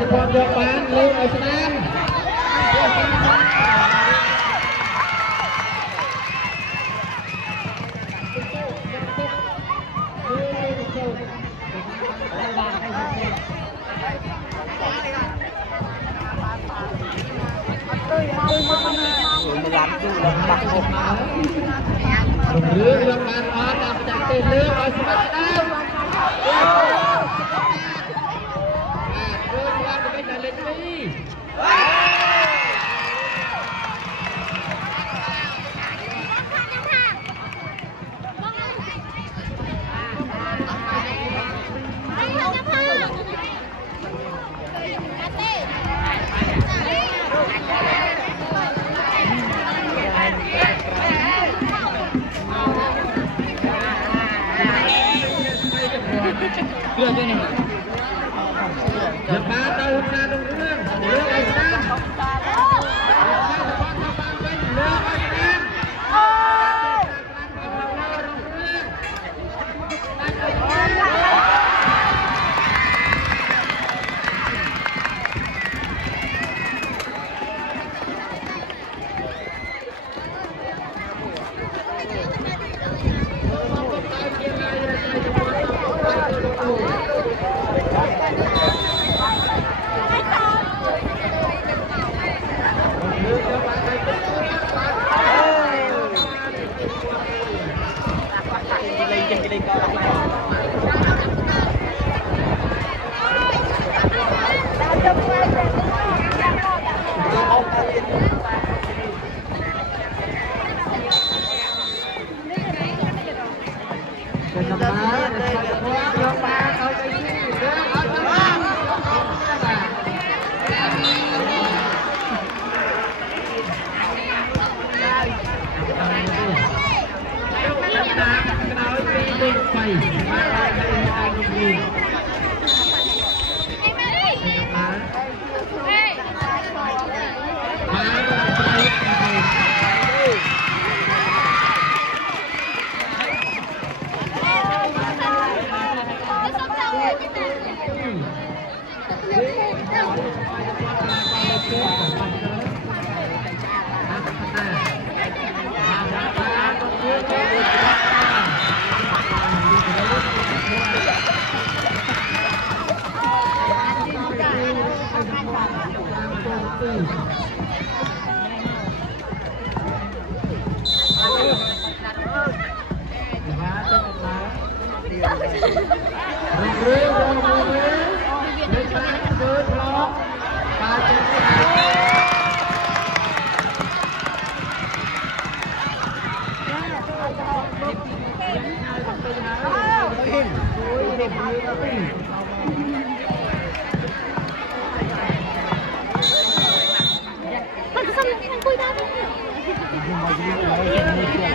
จะพอเยอะบ้านเร็วไอ้ชนะเรื่องการออกจากจากเต็มเรือไอ้ชนะเรื่องการจะไม่ได้เล่นนี่เรื่องนี้อย่าพาเดินมาตรงเรื่องไอ้ชนะ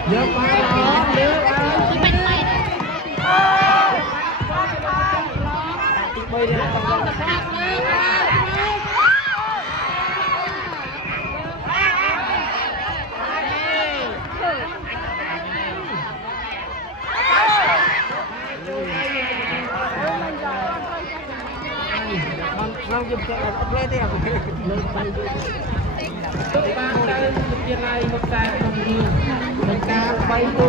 เยอะไปเยอะไปเป็นไปติดไปเลยเราหยิบแกะเล่ได้ยังไงเลยไปตุ๊กตาเดินยังไงตุ๊กตาตรงนี้ตุ๊กตาไปดู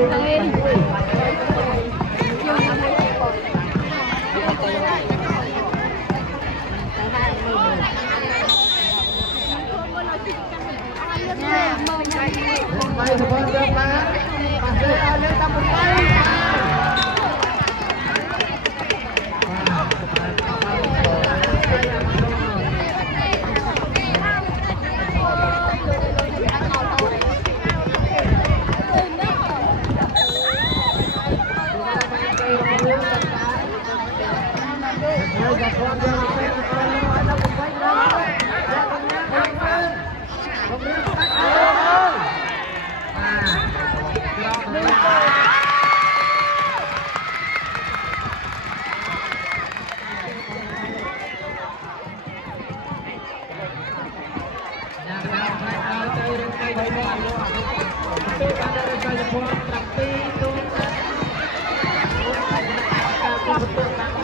ไปทุกคนเดินมาปัดเลยเอาเรื่องทำไปBetul